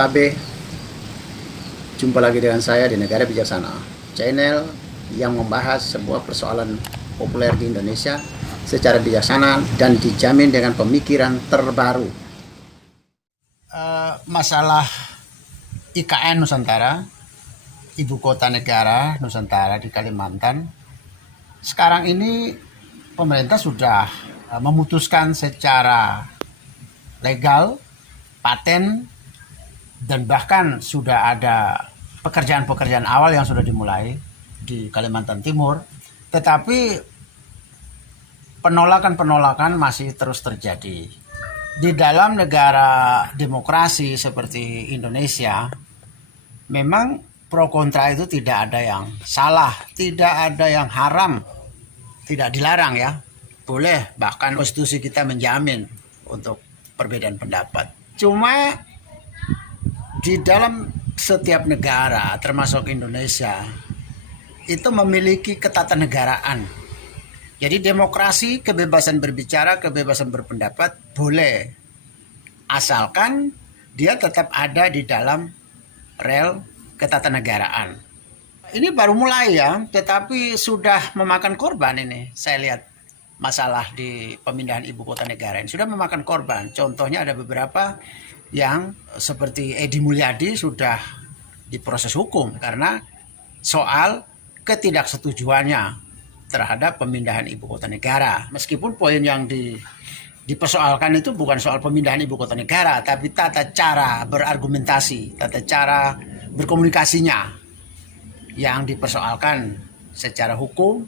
Tabe. Jumpa lagi dengan saya di Negara Bijaksana, channel yang membahas sebuah persoalan populer di Indonesia secara bijaksana dan dijamin dengan pemikiran terbaru. Masalah IKN Nusantara, Ibu Kota Negara Nusantara di Kalimantan, sekarang ini pemerintah sudah memutuskan secara legal, paten, dan bahkan sudah ada pekerjaan-pekerjaan awal yang sudah dimulai di Kalimantan Timur, tetapi penolakan-penolakan masih terus terjadi. Di dalam negara demokrasi seperti Indonesia, memang pro kontra itu tidak ada yang salah, tidak ada yang haram, tidak dilarang ya. Boleh, bahkan konstitusi kita menjamin untuk perbedaan pendapat. Cuma di dalam setiap negara, termasuk Indonesia, itu memiliki ketatanegaraan. Jadi demokrasi, kebebasan berbicara, kebebasan berpendapat boleh, asalkan dia tetap ada di dalam rel ketatanegaraan. Ini baru mulai ya, tetapi sudah memakan korban ini. Saya lihat masalah di pemindahan ibu kota negara ini sudah memakan korban. Contohnya ada beberapa yang seperti Edi Mulyadi sudah diproses hukum karena soal ketidaksetujuannya terhadap pemindahan ibu kota negara. Meskipun poin yang dipersoalkan itu bukan soal pemindahan ibu kota negara, tapi tata cara berargumentasi, tata cara berkomunikasinya yang dipersoalkan secara hukum,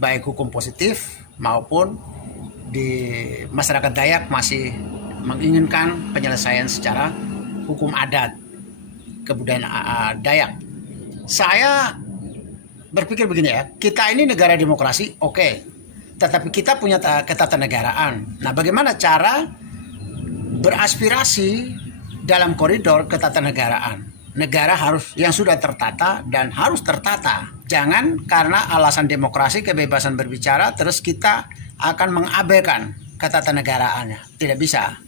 baik hukum positif maupun di masyarakat Dayak masih menginginkan penyelesaian secara hukum adat kebudayaan Dayak. Saya berpikir begini ya, kita ini negara demokrasi, oke, tetapi kita punya ketatanegaraan. Nah, bagaimana cara beraspirasi dalam koridor ketatanegaraan? Negara harus yang sudah tertata dan harus tertata. Jangan karena alasan demokrasi, kebebasan berbicara, terus kita akan mengabaikan ketatanegaraannya. Tidak bisa.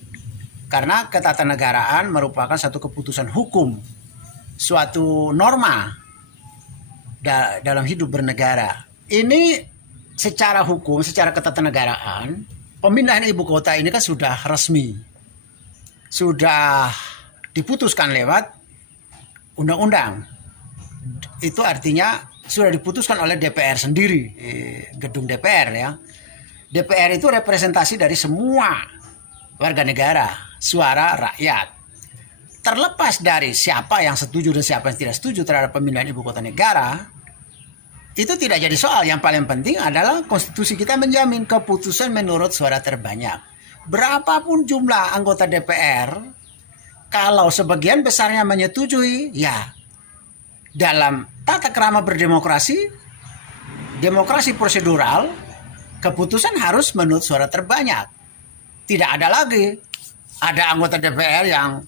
Karena ketatanegaraan merupakan satu keputusan hukum, suatu norma dalam hidup bernegara. Ini secara hukum, secara ketatanegaraan, pemindahan ibu kota ini kan sudah resmi, sudah diputuskan lewat undang-undang. Itu artinya sudah diputuskan oleh DPR sendiri, gedung DPR ya. DPR itu representasi dari semua warga negara, suara rakyat. Terlepas dari siapa yang setuju dan siapa yang tidak setuju terhadap pemindahan ibu kota negara, itu tidak jadi soal. Yang paling penting adalah konstitusi kita menjamin keputusan menurut suara terbanyak. Berapapun jumlah anggota DPR, kalau sebagian besarnya menyetujui, ya dalam tata krama berdemokrasi, demokrasi prosedural, keputusan harus menurut suara terbanyak. Tidak ada lagi ada anggota DPR yang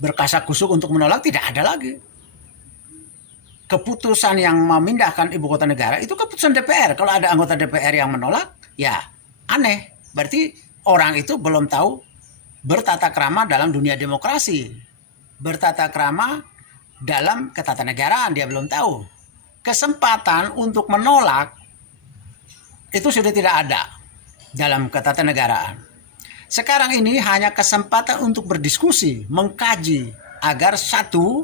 berkasak-kusuk untuk menolak, tidak ada lagi. Keputusan yang memindahkan ibu kota negara itu keputusan DPR. Kalau ada anggota DPR yang menolak, ya aneh. Berarti orang itu belum tahu bertata krama dalam dunia demokrasi. Bertata krama dalam ketatanegaraan, dia belum tahu. Kesempatan untuk menolak itu sudah tidak ada dalam ketatanegaraan. Sekarang ini hanya kesempatan untuk berdiskusi, mengkaji agar satu,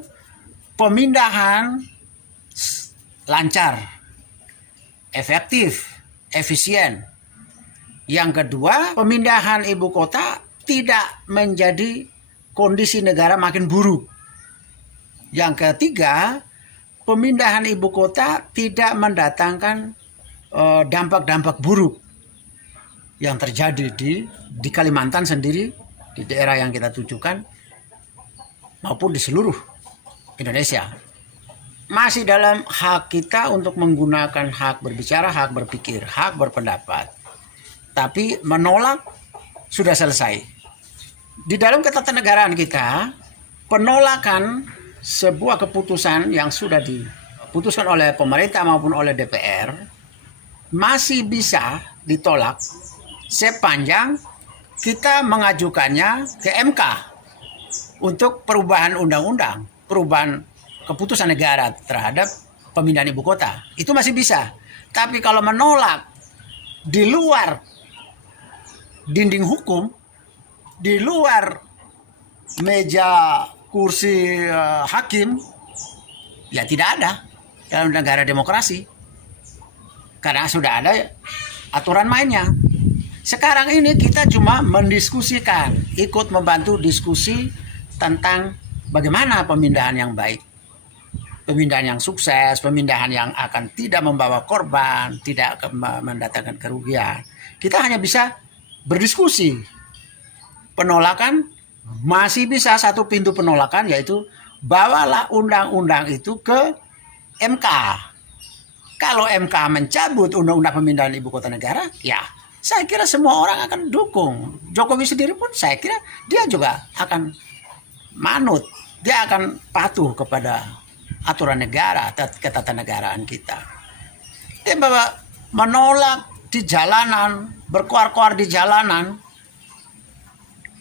pemindahan lancar, efektif, efisien. Yang kedua, pemindahan ibu kota tidak menjadi kondisi negara makin buruk. Yang ketiga, pemindahan ibu kota tidak mendatangkan dampak-dampak buruk yang terjadi di Kalimantan sendiri, di daerah yang kita tujukan, maupun di seluruh Indonesia. Masih dalam hak kita untuk menggunakan hak berbicara, hak berpikir, hak berpendapat. Tapi menolak sudah selesai. Di dalam ketatanegaraan kita, penolakan sebuah keputusan yang sudah diputuskan oleh pemerintah maupun oleh DPR masih bisa ditolak sepanjang kita mengajukannya ke MK untuk perubahan undang-undang, perubahan keputusan negara terhadap pemindahan ibu kota. Itu masih bisa. Tapi kalau menolak di luar dinding hukum, di luar meja kursi hakim, ya tidak ada dalam negara demokrasi. Karena sudah ada aturan mainnya. Sekarang ini kita cuma mendiskusikan, ikut membantu diskusi tentang bagaimana pemindahan yang baik. Pemindahan yang sukses, pemindahan yang akan tidak membawa korban, tidak mendatangkan kerugian. Kita hanya bisa berdiskusi. Penolakan masih bisa satu pintu penolakan, yaitu bawalah undang-undang itu ke MK. Kalau MK mencabut undang-undang pemindahan ibu kota negara, ya saya kira semua orang akan dukung. Jokowi sendiri pun saya kira dia juga akan manut. Dia akan patuh kepada aturan negara, ketatanegaraan kita. Dia bahwa menolak di jalanan, berkoar-koar di jalanan,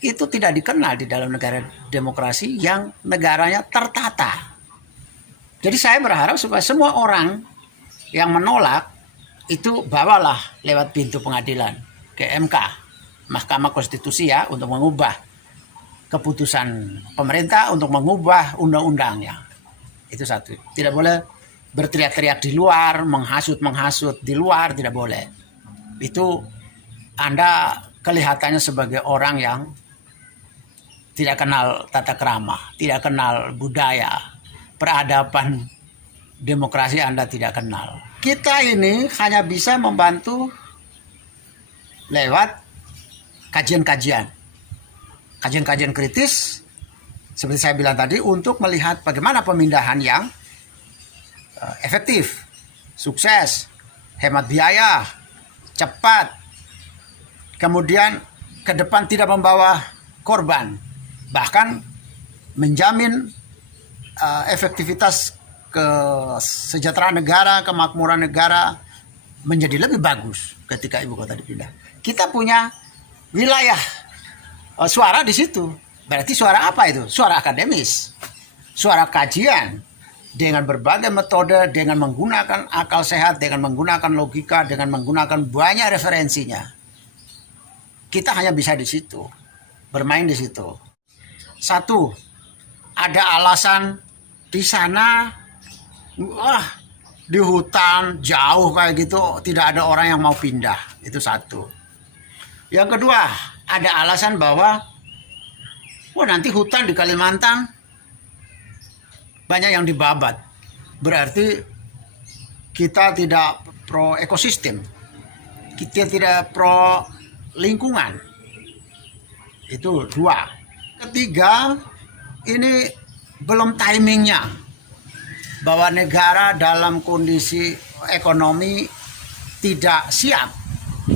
itu tidak dikenal di dalam negara demokrasi yang negaranya tertata. Jadi saya berharap supaya semua orang yang menolak itu bawalah lewat pintu pengadilan ke MK, Mahkamah Konstitusi ya, untuk mengubah keputusan pemerintah, untuk mengubah undang-undangnya. Itu satu. Tidak boleh berteriak-teriak di luar, menghasut di luar, tidak boleh. Itu Anda kelihatannya sebagai orang yang tidak kenal tata krama, tidak kenal budaya, peradaban demokrasi Anda tidak kenal. Kita ini hanya bisa membantu lewat kajian-kajian kritis, seperti saya bilang tadi, untuk melihat bagaimana pemindahan yang efektif, sukses, hemat biaya, cepat, kemudian ke depan tidak membawa korban, bahkan menjamin efektivitas kesejahteraan negara, kemakmuran negara menjadi lebih bagus ketika ibu kota dipindah. Kita punya wilayah suara di situ. Berarti suara apa itu? Suara akademis, suara kajian dengan berbagai metode, dengan menggunakan akal sehat, dengan menggunakan logika, dengan menggunakan banyak referensinya. Kita hanya bisa di situ, bermain di situ. Satu, ada alasan di sana, di hutan jauh kayak gitu, tidak ada orang yang mau pindah. Itu satu. Yang kedua, ada alasan bahwa nanti hutan di Kalimantan banyak yang dibabat. Berarti kita tidak pro ekosistem, kita tidak pro lingkungan. Itu dua. Ketiga, ini belum timingnya, bahwa negara dalam kondisi ekonomi tidak siap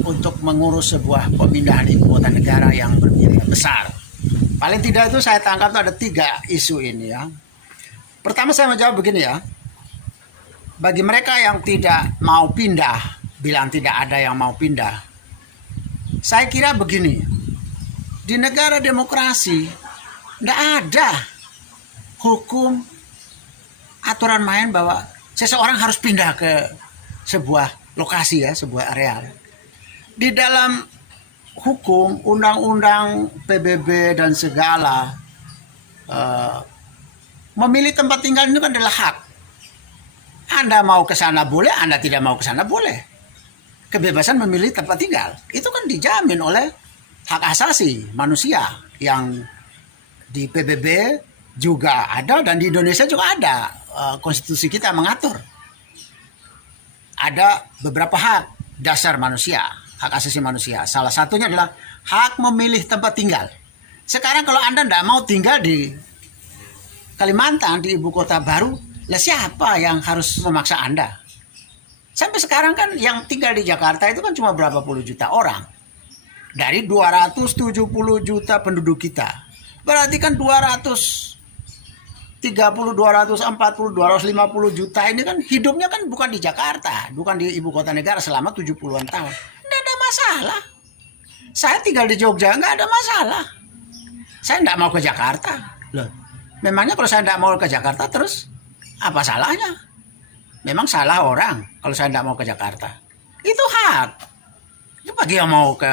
untuk mengurus sebuah pemindahan ibu kota negara yang berbiaya besar. Paling tidak itu saya tangkap itu ada 3 isu ini ya. Pertama saya menjawab begini ya. Bagi mereka yang tidak mau pindah, bilang tidak ada yang mau pindah, saya kira begini. Di negara demokrasi tidak ada hukum aturan main bahwa seseorang harus pindah ke sebuah lokasi ya, sebuah areal. Di dalam hukum, undang-undang PBB dan segala, memilih tempat tinggal itu kan adalah hak. Anda mau ke sana boleh, Anda tidak mau ke sana boleh. Kebebasan memilih tempat tinggal itu kan dijamin oleh hak asasi manusia yang di PBB juga ada, dan di Indonesia juga ada. Konstitusi kita mengatur ada beberapa hak dasar manusia, hak asasi manusia. Salah satunya adalah hak memilih tempat tinggal. Sekarang kalau Anda tidak mau tinggal di Kalimantan, di ibu kota baru, lah siapa yang harus memaksa Anda? Sampai sekarang kan yang tinggal di Jakarta itu kan cuma berapa puluh juta orang dari 270 juta penduduk kita. Berarti kan 230, 240, 250 juta ini kan hidupnya kan bukan di Jakarta, bukan di ibu kota negara selama 70-an tahun. Tidak ada masalah. Saya tinggal di Jogja, nggak ada masalah. Saya tidak mau ke Jakarta. Loh, memangnya kalau saya tidak mau ke Jakarta terus apa salahnya? Memang salah orang kalau saya tidak mau ke Jakarta. Itu hak. Itu bagi yang mau ke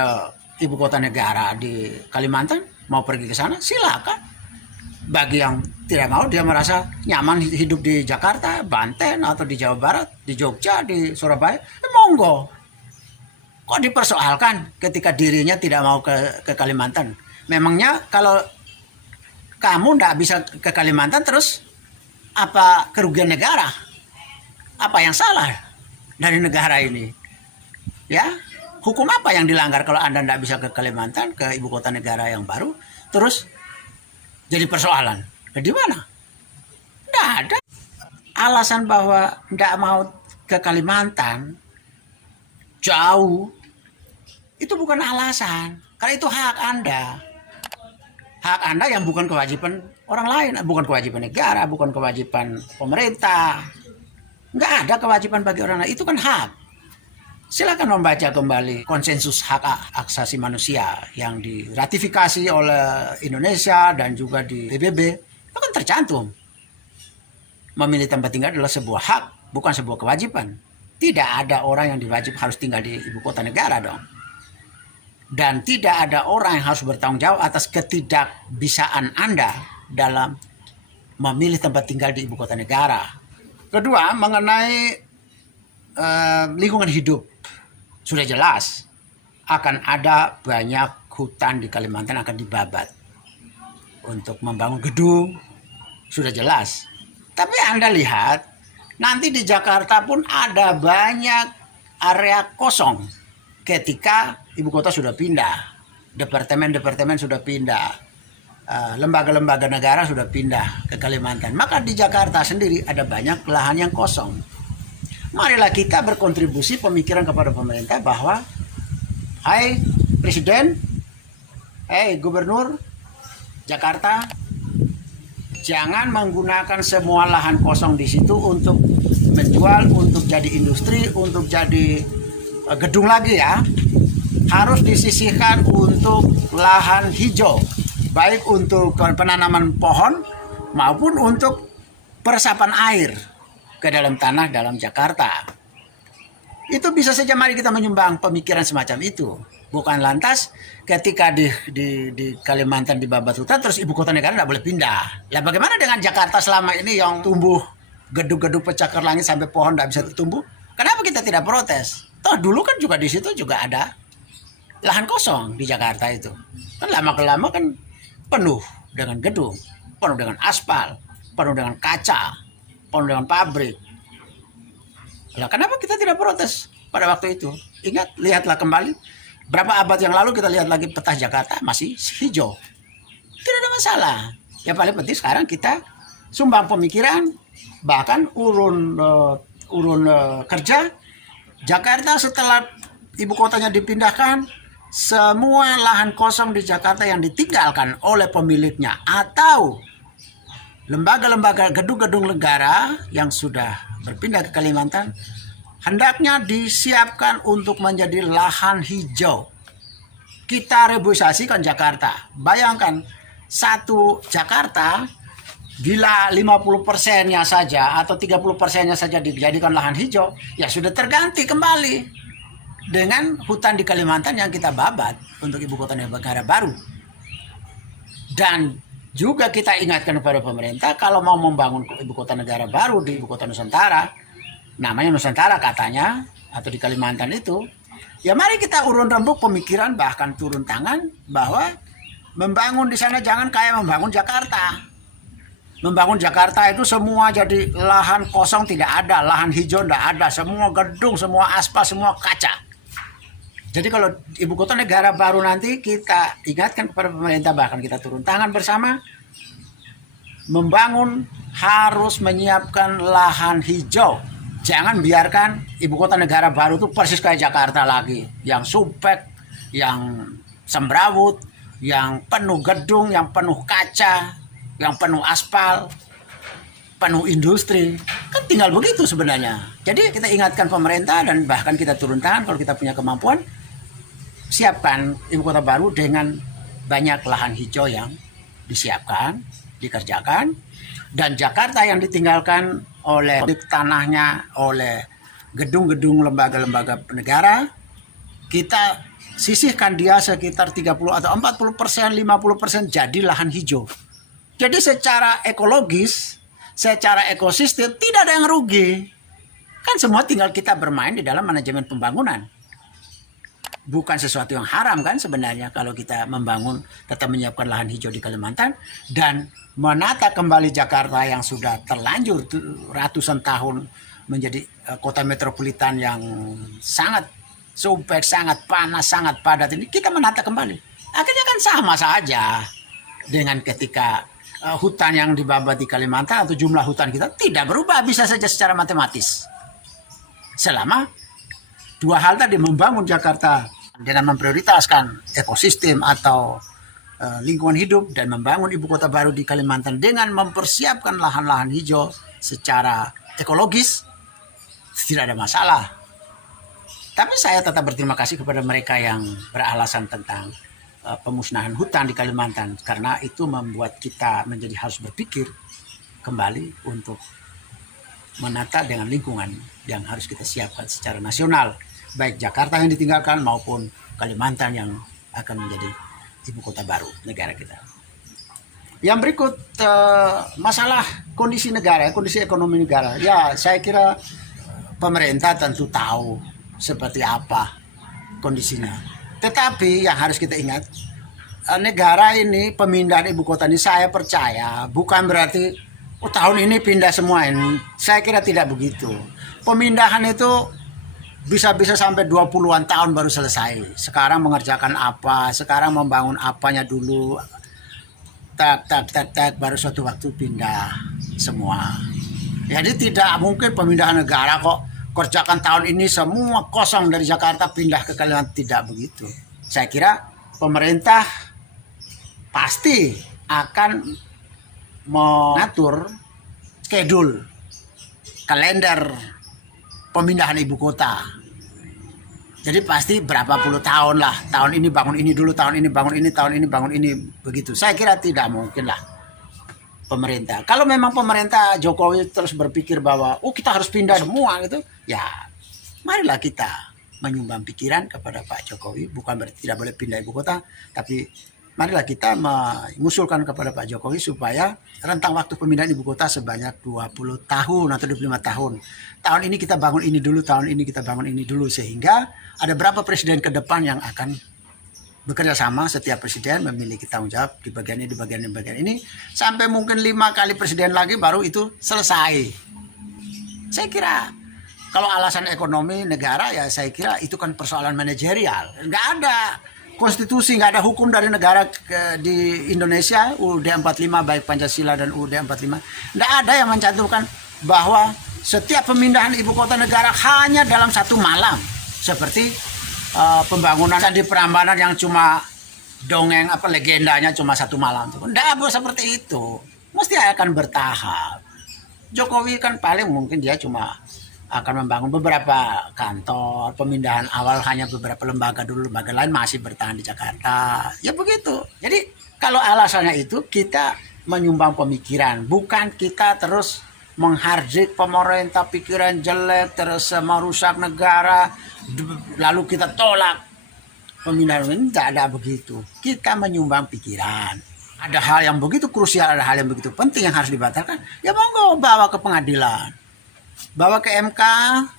ibu kota negara di Kalimantan, mau pergi ke sana, silakan. Bagi yang tidak mau, dia merasa nyaman hidup di Jakarta, Banten, atau di Jawa Barat, di Jogja, di Surabaya, monggo. Kok dipersoalkan ketika dirinya tidak mau ke Kalimantan? Memangnya kalau kamu tidak bisa ke Kalimantan, terus apa kerugian negara? Apa yang salah dari negara ini? Ya, hukum apa yang dilanggar kalau Anda tidak bisa ke Kalimantan, ke ibu kota negara yang baru, terus jadi persoalan? Di mana? Tidak ada alasan bahwa tidak mau ke Kalimantan jauh. Itu bukan alasan, karena itu hak Anda. Hak Anda yang bukan kewajiban orang lain, bukan kewajiban negara, bukan kewajiban pemerintah. Nggak ada kewajiban bagi orang lain, itu kan hak. Silakan membaca kembali konsensus hak asasi manusia yang diratifikasi oleh Indonesia dan juga di PBB. Itu kan tercantum. Memilih tempat tinggal adalah sebuah hak, bukan sebuah kewajiban. Tidak ada orang yang diwajib harus tinggal di ibu kota negara dong. Dan tidak ada orang yang harus bertanggung jawab atas ketidakbisaan Anda dalam memilih tempat tinggal di ibu kota negara. Kedua, mengenai lingkungan hidup. Sudah jelas akan ada banyak hutan di Kalimantan akan dibabat untuk membangun gedung. Sudah jelas. Tapi Anda lihat, nanti di Jakarta pun ada banyak area kosong ketika ibu kota sudah pindah. Departemen-departemen sudah pindah. Lembaga-lembaga negara sudah pindah ke Kalimantan. Maka di Jakarta sendiri ada banyak lahan yang kosong. Marilah kita berkontribusi pemikiran kepada pemerintah bahwa, hai Presiden, hai Gubernur Jakarta, jangan menggunakan semua lahan kosong di situ untuk menjual, untuk jadi industri, untuk jadi gedung lagi ya. Harus disisihkan untuk lahan hijau, baik untuk penanaman pohon maupun untuk peresapan air ke dalam tanah dalam Jakarta. Itu bisa saja mari kita menyumbang pemikiran semacam itu. Bukan lantas ketika di Kalimantan dibabat hutan terus ibu kota negara tidak boleh pindah. Lah bagaimana dengan Jakarta selama ini yang tumbuh gedung-gedung pecakar langit sampai pohon tidak bisa tumbuh? Kenapa kita tidak protes? Toh dulu kan juga di situ juga ada lahan kosong di Jakarta itu. Kan lama-kelama kan penuh dengan gedung, penuh dengan aspal, penuh dengan kaca, penuh dengan pabrik. Lah kenapa kita tidak protes pada waktu itu? Ingat, lihatlah kembali. Berapa abad yang lalu kita lihat lagi peta Jakarta masih hijau. Tidak ada masalah. Yang paling penting sekarang kita sumbang pemikiran, bahkan urun kerja. Jakarta setelah ibu kotanya dipindahkan, semua lahan kosong di Jakarta yang ditinggalkan oleh pemiliknya atau lembaga-lembaga gedung-gedung negara yang sudah berpindah ke Kalimantan hendaknya disiapkan untuk menjadi lahan hijau. Kita reboisasikan Jakarta. Bayangkan satu Jakarta bila 50%-nya saja atau 30%-nya saja dijadikan lahan hijau, ya sudah terganti kembali dengan hutan di Kalimantan yang kita babat untuk ibu kota negara baru. Dan juga kita ingatkan kepada pemerintah kalau mau membangun ibu kota negara baru di ibu kota Nusantara, namanya Nusantara katanya, atau di Kalimantan itu, ya mari kita urun rembuk pemikiran bahkan turun tangan bahwa membangun di sana jangan kayak membangun Jakarta. Membangun Jakarta itu semua jadi lahan kosong tidak ada, lahan hijau tidak ada, semua gedung, semua aspal, semua kaca. Jadi kalau ibu kota negara baru nanti kita ingatkan kepada pemerintah, bahkan kita turun tangan bersama, membangun harus menyiapkan lahan hijau. Jangan biarkan ibu kota negara baru itu persis kayak Jakarta lagi, yang sumpek, yang semrawut, yang penuh gedung, yang penuh kaca, yang penuh aspal, penuh industri. Kan tinggal begitu sebenarnya. Jadi kita ingatkan pemerintah dan bahkan kita turun tangan kalau kita punya kemampuan, siapkan ibu kota baru dengan banyak lahan hijau yang disiapkan. dikerjakan, dan Jakarta yang ditinggalkan oleh tanahnya, oleh gedung-gedung lembaga-lembaga negara, kita sisihkan dia sekitar 30 atau 40%, 50% jadi lahan hijau. Jadi secara ekologis, secara ekosistem tidak ada yang rugi. Kan semua tinggal kita bermain di dalam manajemen pembangunan. Bukan sesuatu yang haram kan sebenarnya kalau kita membangun, tetap menyiapkan lahan hijau di Kalimantan dan menata kembali Jakarta yang sudah terlanjur ratusan tahun menjadi kota metropolitan yang sangat sumpek, sangat panas, sangat padat. Ini kita menata kembali. Akhirnya kan sama saja dengan ketika hutan yang dibabat di Kalimantan atau jumlah hutan kita tidak berubah, bisa saja secara matematis. Selama dua hal tadi, membangun Jakarta dengan memprioritaskan ekosistem atau lingkungan hidup dan membangun ibu kota baru di Kalimantan dengan mempersiapkan lahan-lahan hijau secara ekologis, tidak ada masalah. Tapi saya tetap berterima kasih kepada mereka yang beralasan tentang pemusnahan hutan di Kalimantan, karena itu membuat kita menjadi harus berpikir kembali untuk menata dengan lingkungan yang harus kita siapkan secara nasional, baik Jakarta yang ditinggalkan maupun Kalimantan yang akan menjadi ibu kota baru negara kita. Yang berikut masalah kondisi negara, kondisi ekonomi negara. Ya, saya kira pemerintah tentu tahu seperti apa kondisinya. Tetapi yang harus kita ingat, negara ini pemindahan ibu kota ini saya percaya bukan berarti tahun ini pindah semua ini. Saya kira tidak begitu. Pemindahan itu bisa-bisa sampai 20-an tahun baru selesai. Sekarang mengerjakan apa, sekarang membangun apanya dulu. Tak, baru suatu waktu pindah semua. Jadi tidak mungkin pemindahan negara kok kerjakan tahun ini semua kosong dari Jakarta pindah ke Kalimantan, tidak begitu. Saya kira pemerintah pasti akan mengatur schedule kalender pemindahan ibu kota. Jadi pasti berapa puluh tahun lah. Tahun ini bangun ini dulu, tahun ini bangun ini, tahun ini bangun ini, begitu. Saya kira tidak mungkin lah pemerintah. Kalau memang pemerintah Jokowi terus berpikir bahwa kita harus pindah semua gitu, ya marilah kita menyumbang pikiran kepada Pak Jokowi. Bukan berarti tidak boleh pindah ibu kota, tapi marilah kita mengusulkan kepada Pak Jokowi supaya rentang waktu pemindahan ibu kota sebanyak 20 tahun atau 25 tahun. Tahun ini kita bangun ini dulu, tahun ini kita bangun ini dulu, sehingga ada berapa presiden ke depan yang akan bekerja sama, setiap presiden memiliki tanggung jawab di bagian ini, di bagian ini, di bagian ini, sampai mungkin 5 kali presiden lagi baru itu selesai. Saya kira kalau alasan ekonomi negara, ya saya kira itu kan persoalan manajerial. Nggak ada konstitusi, nggak ada hukum dari negara di Indonesia, UUD 45 baik Pancasila dan UUD 45. Nggak ada yang mencantumkan bahwa setiap pemindahan ibu kota negara hanya dalam satu malam. Seperti pembangunan di Prambanan yang cuma dongeng legendanya cuma satu malam. Nggak seperti itu. Mesti akan bertahap. Jokowi kan paling mungkin dia cuma akan membangun beberapa kantor, pemindahan awal hanya beberapa lembaga dulu, lembaga lain masih bertahan di Jakarta. Ya begitu. Jadi kalau alasannya itu kita menyumbang pemikiran, bukan kita terus menghardik pemerintah pikiran jelek, terus merusak negara, lalu kita tolak pemindahan. Ini tidak ada begitu. Kita menyumbang pikiran. Ada hal yang begitu krusial, ada hal yang begitu penting yang harus dibatalkan, ya monggo bawa ke pengadilan. Bawa ke MK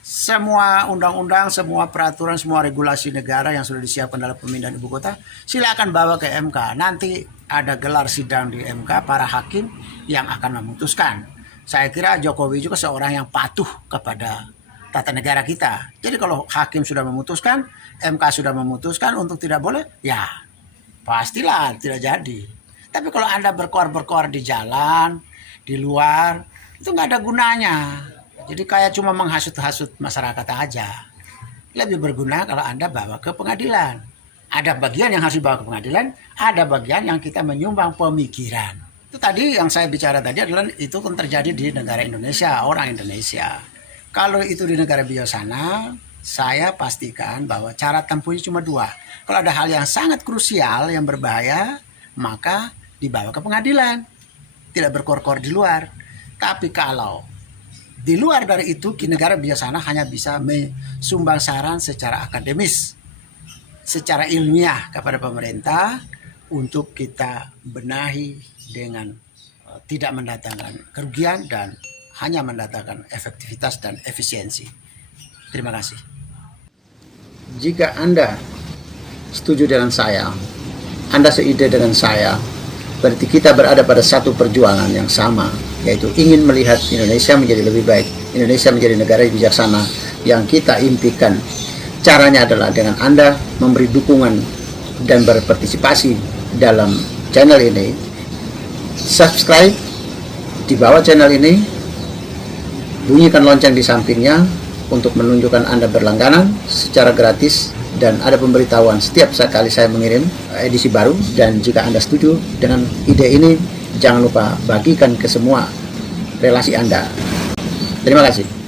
semua undang-undang, semua peraturan, semua regulasi negara yang sudah disiapkan dalam pemindahan ibu kota, silakan bawa ke MK. Nanti ada gelar sidang di MK, para hakim yang akan memutuskan. Saya kira Jokowi juga seorang yang patuh kepada tata negara kita. Jadi kalau hakim sudah memutuskan, MK sudah memutuskan untuk tidak boleh, ya pastilah tidak jadi. Tapi kalau Anda berkoar-berkoar di jalan, di luar, itu nggak ada gunanya. Jadi kayak cuma menghasut-hasut masyarakat aja. Lebih berguna kalau Anda bawa ke pengadilan. Ada bagian yang harus dibawa ke pengadilan, ada bagian yang kita menyumbang pemikiran. Itu tadi yang saya bicara tadi adalah itu kan terjadi di negara Indonesia, orang Indonesia. Kalau itu di negara beliau sana, saya pastikan bahwa cara tempuhnya cuma 2. Kalau ada hal yang sangat krusial, yang berbahaya, maka dibawa ke pengadilan. tidak berkor-kor di luar. Tapi kalau di luar dari itu, negara bijaksana hanya bisa menyumbang saran secara akademis, secara ilmiah kepada pemerintah untuk kita benahi dengan tidak mendatangkan kerugian dan hanya mendatangkan efektivitas dan efisiensi. Terima kasih. Jika Anda setuju dengan saya, Anda seide dengan saya, berarti kita berada pada satu perjuangan yang sama, yaitu ingin melihat Indonesia menjadi lebih baik, Indonesia menjadi negara yang bijaksana yang kita impikan. Caranya adalah dengan Anda memberi dukungan dan berpartisipasi dalam channel ini. Subscribe di bawah channel ini, bunyikan lonceng di sampingnya untuk menunjukkan Anda berlangganan secara gratis, dan ada pemberitahuan setiap kali saya mengirim edisi baru. Dan jika Anda setuju dengan ide ini, jangan lupa bagikan ke semua relasi Anda. Terima kasih.